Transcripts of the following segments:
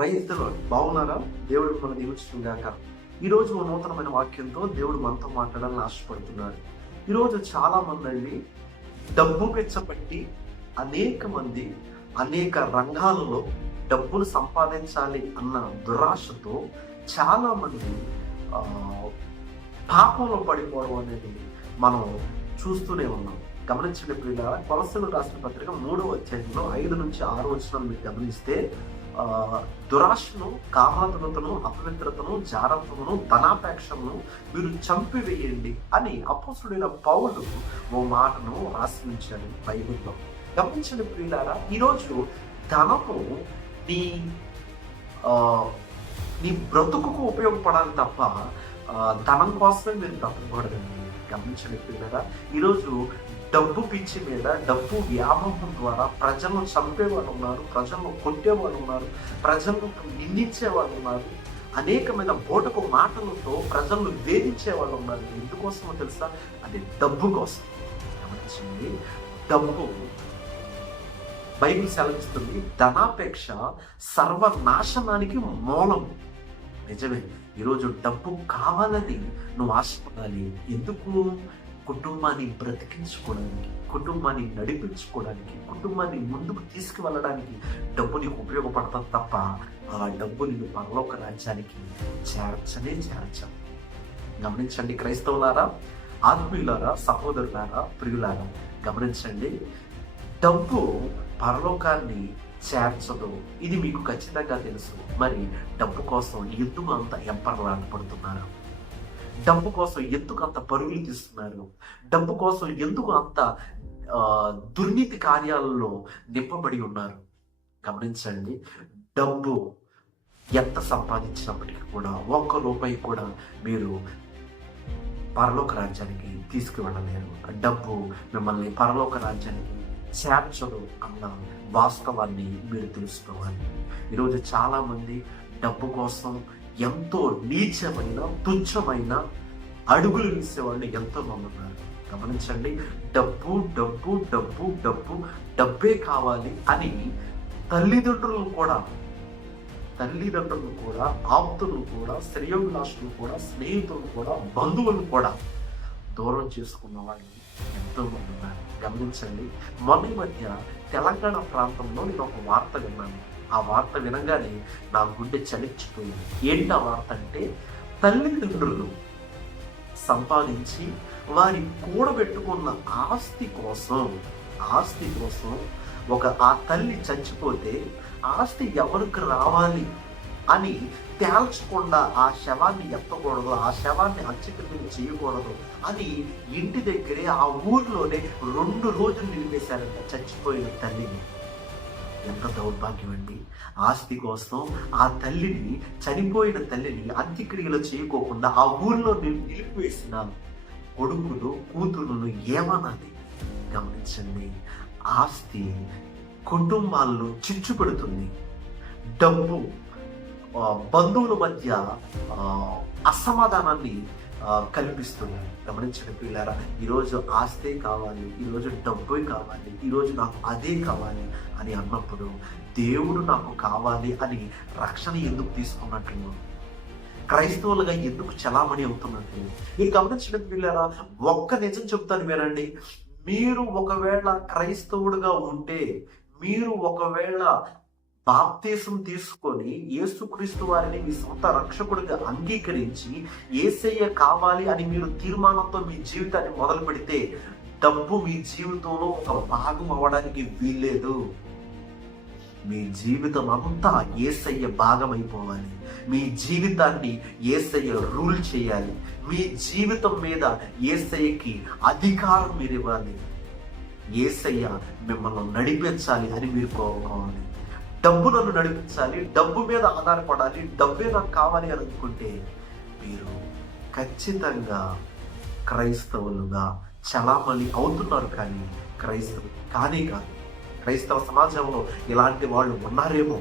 రైతులు బాగున్నారా దేవుడు మన దీవించుతుందాక ఈరోజు ఓ నూతనమైన వాక్యంతో దేవుడు మనతో మాట్లాడాలని ఆశపడుతున్నాడు ఈరోజు చాలా మంది అండి డబ్బు మెచ్చబట్టి అనేక మంది అనేక రంగాలలో డబ్బును సంపాదించాలి అన్న దురాశతో చాలా మంది పాపంలో పడిపోవడం అనేది మనం చూస్తూనే ఉన్నాం. గమనించండి పిల్లల కొలసలు రాసిన పత్రిక మూడవ అధ్యాయంలో ఐదు నుంచి ఆరు వచ్చిన మీరు గమనిస్తే దురాశను కామాతులతను అపవిత్రతను జారత్వమును ధనాపేక్షను మీరు చంపివేయండి అని అపోసుడైన పౌలు ఓ మాటను ఆశ్రయించాడు బైబిల్లో. గమనించండి ప్రియులారా ఈరోజు ధనము నీ నీ బ్రతుకుకు ఉపయోగపడాలి తప్ప ధనం కోసమే మీరు బ్రతకూడదండి గమనించండి పిల్లరా ఈరోజు డబ్బు పిచ్చి మీద డబ్బు వ్యామోహం ద్వారా ప్రజలను చంపేవాళ్ళు ఉన్నారు ప్రజలను కొట్టేవాళ్ళు ఉన్నారు ప్రజలను నిందించే వాళ్ళు ఉన్నారు. అనేకమైన బోటకు మాటలతో ప్రజలను వేధించే వాళ్ళు ఉన్నారు. ఎందుకోసమో తెలుసా? అది డబ్బు కోసం. గమనించండి డబ్బు బైబిల్ సెలవిస్తుంది ధనాపేక్ష సర్వనాశనానికి మూలం నిజమే ఈరోజు డబ్బు కావాలని నువ్వు ఆశపడాలి. ఎందుకు? కుటుంబాన్ని బ్రతికించుకోవడానికి కుటుంబాన్ని నడిపించుకోవడానికి కుటుంబాన్ని ముందుకు తీసుకువెళ్ళడానికి డబ్బు నీకు ఉపయోగపడతాం తప్ప ఆ డబ్బు నిన్ను పరలోక రాజ్యానికి చేర్చనే చేర్చాం. గమనించండి క్రైస్తవులారా ఆత్మీయులారా సహోదరులారా ప్రియులారా గమనించండి డబ్బు పరలోకాన్ని చేర్చదు ఇది మీకు ఖచ్చితంగా తెలుసు. మరి డబ్బు కోసం ఎందుకు అంత ఎంపర్లాట పడుతున్నారు డబ్బు కోసం ఎందుకు అంత పరుగులు తీస్తున్నారు? డబ్బు కోసం ఎందుకు అంత దుర్నీతి కార్యాలలో నింపబడి ఉన్నారు? గమనించండి. డబ్బు ఎంత సంపాదించినప్పటికీ కూడా ఒక్క రూపాయి కూడా మీరు పరలోక రాజ్యానికి తీసుకువెళ్ళలేరు. డబ్బు మిమ్మల్ని పరలోక రాజ్యానికి చేర్చదు అన్న వాస్తవాన్ని మీరు తెలుసుకోవాలి. ఈరోజు చాలా మంది డబ్బు కోసం ఎంతో నీచమైన తుచ్చమైన అడుగులు వేసేవాళ్ళు ఎంతో మంది ఉన్నారు. గమనించండి డబ్బు డబ్బు డబ్బు డబ్బు డబ్బే కావాలి అని తల్లిదండ్రులు కూడా తల్లిదండ్రులు కూడా ఆప్తులు కూడా శ్రేయోభిలాషులు కూడా స్నేహితులు కూడా బంధువులు కూడా దూరం చేసుకున్న వాళ్ళు ఎంతో మంది ఉన్నారు. గమనించండి. మొన్న మధ్య తెలంగాణ ప్రాంతంలో నేను ఒక వార్త విన్నాను. ఆ వార్త వినగానే నా గుండె చలించిపోయింది. ఏంటి ఆ వార్త అంటే తల్లిదండ్రులు సంపాదించి వారి కూడబెట్టుకున్న ఆస్తి కోసం ఆస్తి కోసం ఒక ఆ తల్లి చచ్చిపోతే ఆస్తి ఎవరికి రావాలి? అని తేల్చకుండా ఆ శవాన్ని ఎత్తకూడదు ఆ శవాన్ని అంత్యక్రియలు చేయకూడదు. అని ఇంటి దగ్గరే ఆ ఊర్లోనే రెండు రోజులు నిలిపేశారంట చచ్చిపోయిన తల్లిని. ఎంత దౌర్భాగ్యం అండి. ఆస్తి కోసం ఆ తల్లిని చనిపోయిన తల్లిని అంత్యక్రియలు చేయకోకుండా ఆ ఊర్లో నేను నిలిపివేసిన కొడుకులు కూతురులు ఏమన్నది గమనించండి ఆస్తి కుటుంబాల్లో చిచ్చు పెడుతుంది డబ్బు బంధువుల మధ్య అసమాధానాన్ని కల్పిస్తుంది గమనించండి పిల్లారా ఈరోజు ఆస్తే కావాలి ఈరోజు డబ్బే కావాలి ఈరోజు నాకు అదే కావాలి అని అన్నప్పుడు దేవుడు నాకు కావాలి అని రక్షణ ఎందుకు తీసుకున్నట్లు క్రైస్తవులుగా ఎందుకు చలామణి అవుతున్నట్లు మీరు గమనించడం పిల్లారా ఒక్క నిజం చెప్తాను వినండి. మీరు ఒకవేళ క్రైస్తవుడుగా ఉంటే మీరు ఒకవేళ బాప్తీసం తీసుకొని యేసుక్రీస్తు వారిని మీ సొంత రక్షకుడిగా అంగీకరించి ఏసయ్య కావాలి అని మీరు తీర్మానంతో మీ జీవితాన్ని మొదలు పెడితే డబ్బు మీ జీవితంలో ఒక భాగం అవ్వడానికి వీల్లేదు. మీ జీవితం అంతా ఏసయ్య భాగం అయిపోవాలి మీ జీవితాన్ని ఏసయ్య రూల్ చేయాలి. మీ జీవితం మీద ఏసయ్యకి అధికారం మీరు ఇవ్వాలి. ఏసయ్య మిమ్మల్ని నడిపించాలి అని మీరు కోరుకోవాలి. డబ్బు నన్ను నడిపించాలి డబ్బు మీద ఆధారపడాలి డబ్బే నాకు కావాలి అని అనుకుంటే మీరు ఖచ్చితంగా క్రైస్తవులుగా చలామణి అవుతున్నారు కానీ క్రైస్తవు కానీ కాదు. క్రైస్తవ సమాజంలో ఇలాంటి వాళ్ళు ఉన్నారేమో.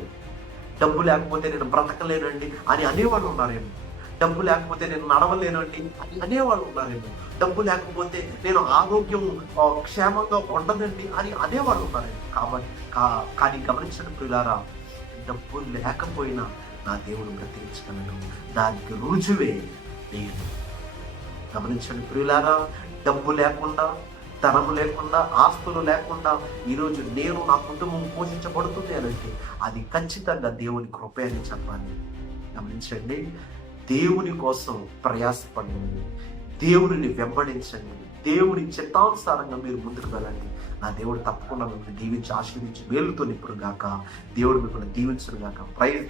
డబ్బు లేకపోతే నేను బ్రతకలేనండి అని అనేవాళ్ళు ఉన్నారేమో. డబ్బు లేకపోతే నేను నడవలేనండి అని అనేవాళ్ళు ఉన్నారేమో. డబ్బు లేకపోతే నేను ఆరోగ్యం క్షేమంగా ఉండదండి అని అనేవాళ్ళు ఉన్నారేమో. కాబట్టి కా- కానీ గమనించండి ప్రియులారా డబ్బు లేకపోయినా నా దేవుడు బ్రతికించగలను దానికి రుజువే నేను. గమనించండి ప్రియులారా డబ్బు లేకుండా ధనము లేకుండా ఆస్తులు లేకుండా ఈరోజు నేను నా కుటుంబం పోషించబడుతుంది అనంటే అది ఖచ్చితంగా దేవుని కృపే అని చెప్పాలి. గమనించండి దేవుని కోసం ప్రయాసపడండి. దేవుడిని వెంబడించండి. దేవుని చిత్తానుసారంగా మీరు ముందుకు వెళ్ళండి. నా దేవుడు తప్పకుండా మిమ్మల్ని దీవించి ఆశీర్వించి మేలుతో నిప్పుడు గాక దేవుడు మిమ్మల్ని దీవించను గాక ప్రైజ్